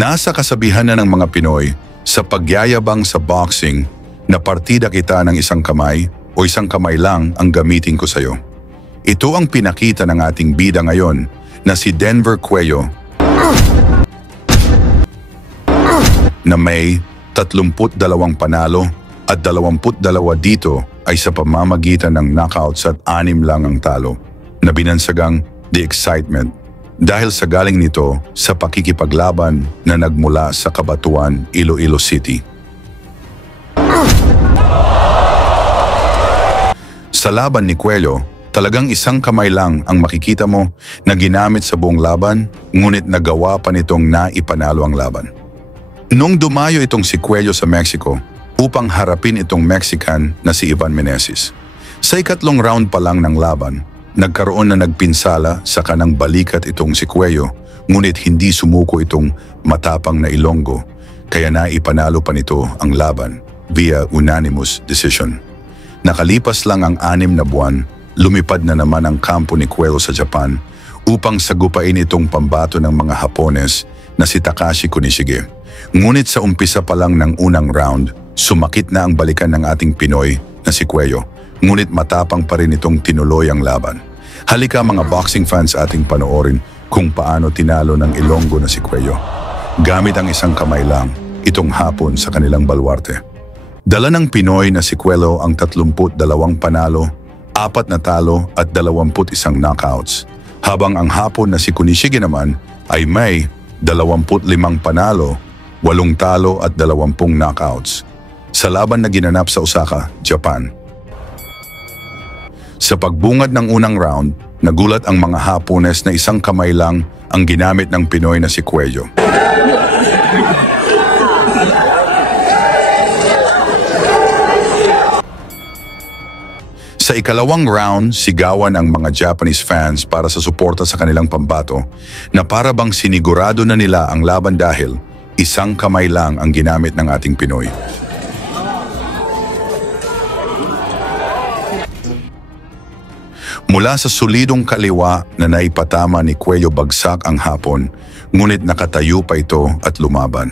Nasa kasabihan na ng mga Pinoy sa pagyayabang sa boxing na partida kita ng isang kamay o isang kamay lang ang gamitin ko sa'yo. Ito ang pinakita ng ating bida ngayon na si Denver Cuello na may 32 panalo at 22 dito ay sa pamamagitan ng knockouts at 6 lang ang talo na binansagang The Excitement dahil sa galing nito sa pakikipaglaban na nagmula sa Cabanatuan, Iloilo City. Sa laban ni Cuello, talagang isang kamay lang ang makikita mo na ginamit sa buong laban, ngunit nagawa pa nitong naipanalo ang laban. Nung dumayo itong si Cuello sa Mexico upang harapin itong Mexican na si Ivan Meneses, sa ikatlong round pa lang ng laban, nagkaroon na nagpinsala sa kanang balikat itong si Cuello, ngunit hindi sumuko itong matapang na Ilonggo, kaya naipanalo pa nito ang laban via unanimous decision. Nakalipas lang ang 6 na buwan, lumipad na naman ang kampo ni Cuello sa Japan upang sagupain itong pambato ng mga Hapones na si Takashi Kunishige. Ngunit sa umpisa pa lang ng unang round, sumakit na ang balikan ng ating Pinoy na si Cuello, ngunit matapang pa rin itong tinuloy ang laban. Halika mga boxing fans ating panoorin kung paano tinalo ng Ilonggo na si Cuello. Gamit ang isang kamay lang, itong Hapon sa kanilang baluarte. Dala ng Pinoy na si Cuello ang 32 panalo, 4 na talo at 21 knockouts, habang ang Hapon na si Kunishige naman ay may 25 panalo, 8 talo at 20 knockouts sa laban na ginanap sa Osaka, Japan. Sa pagbungad ng unang round, nagulat ang mga Hapones na isang kamay lang ang ginamit ng Pinoy na si Cuello. Sa ikalawang round, sigawan ang mga Japanese fans para sa suporta sa kanilang pambato na para bang sinigurado na nila ang laban dahil isang kamay lang ang ginamit ng ating Pinoy. Mula sa solidong kaliwa na naipatama ni Cuello bagsak ang Hapon, ngunit nakatayo pa ito at lumaban.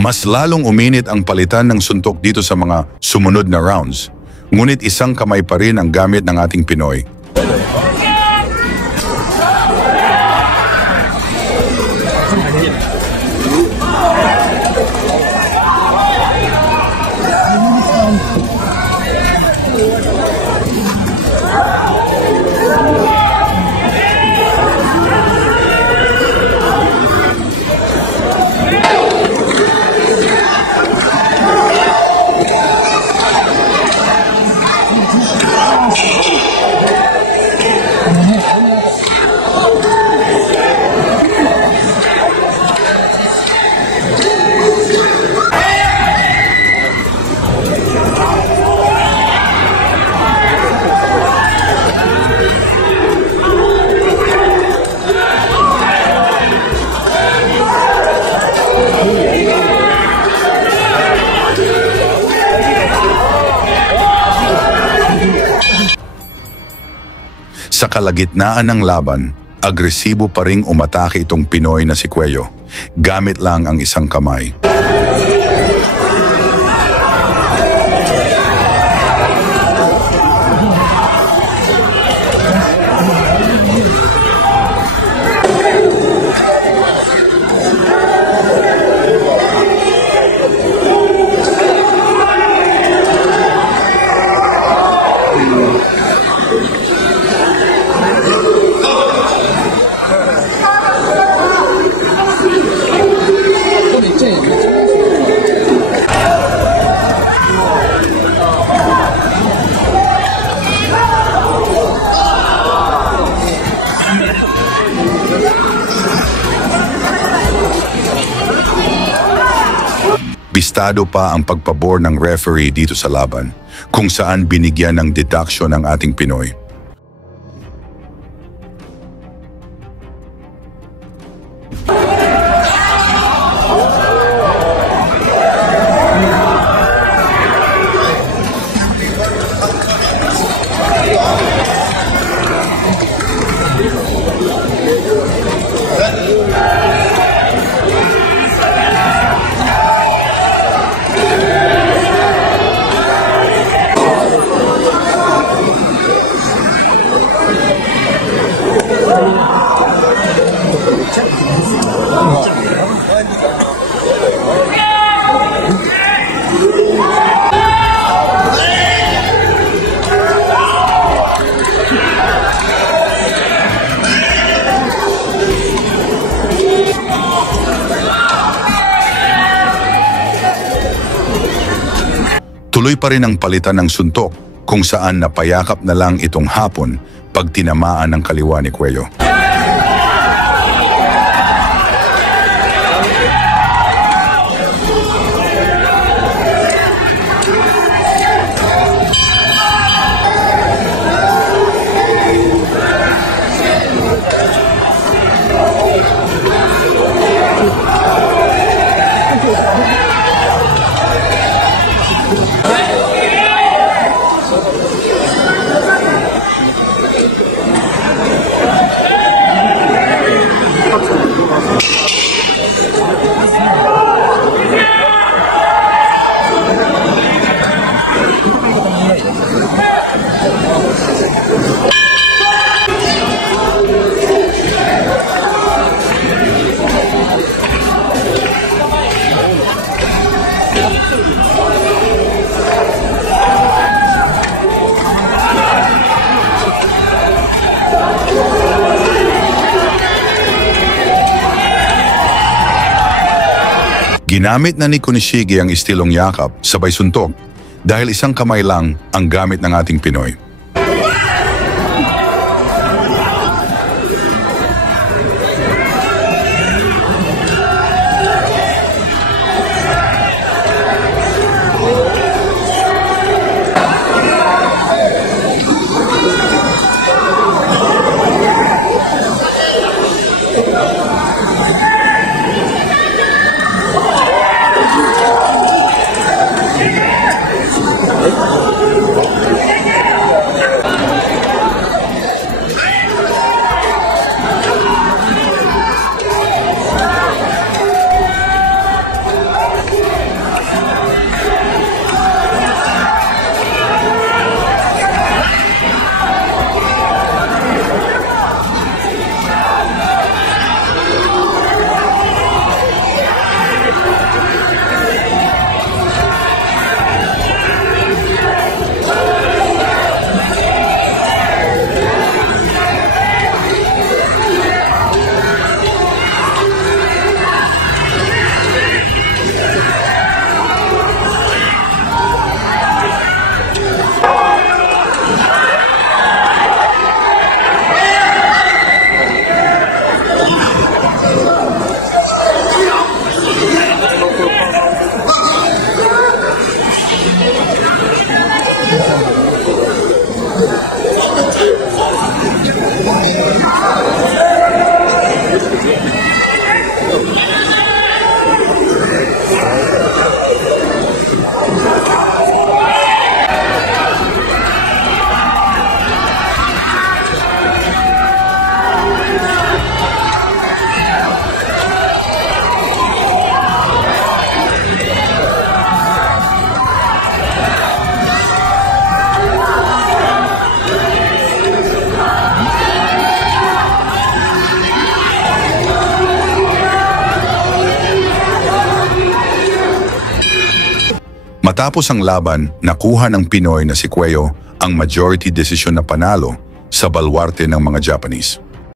Mas lalong uminit ang palitan ng suntok dito sa mga sumunod na rounds, ngunit isang kamay pa rin ang gamit ng ating Pinoy. Sa kalagitnaan ng laban, agresibo pa ring umatake itong Pinoy na si Cuello, gamit lang ang isang kamay. Bistado pa ang pagpabor ng referee dito sa laban, kung saan binigyan ng deduction ang ating Pinoy. Tuloy pa rin ang palitan ng suntok kung saan napayakap na lang itong hapon pag tinamaan ng kaliwa ni Cuello. Ginamit na ni Kunishige ang istilong yakap sabay suntok dahil isang kamay lang ang gamit ng ating Pinoy. Matapos ang laban, nakuha ng Pinoy na si Cuello ang majority decision na panalo sa balwarte ng mga Japanese.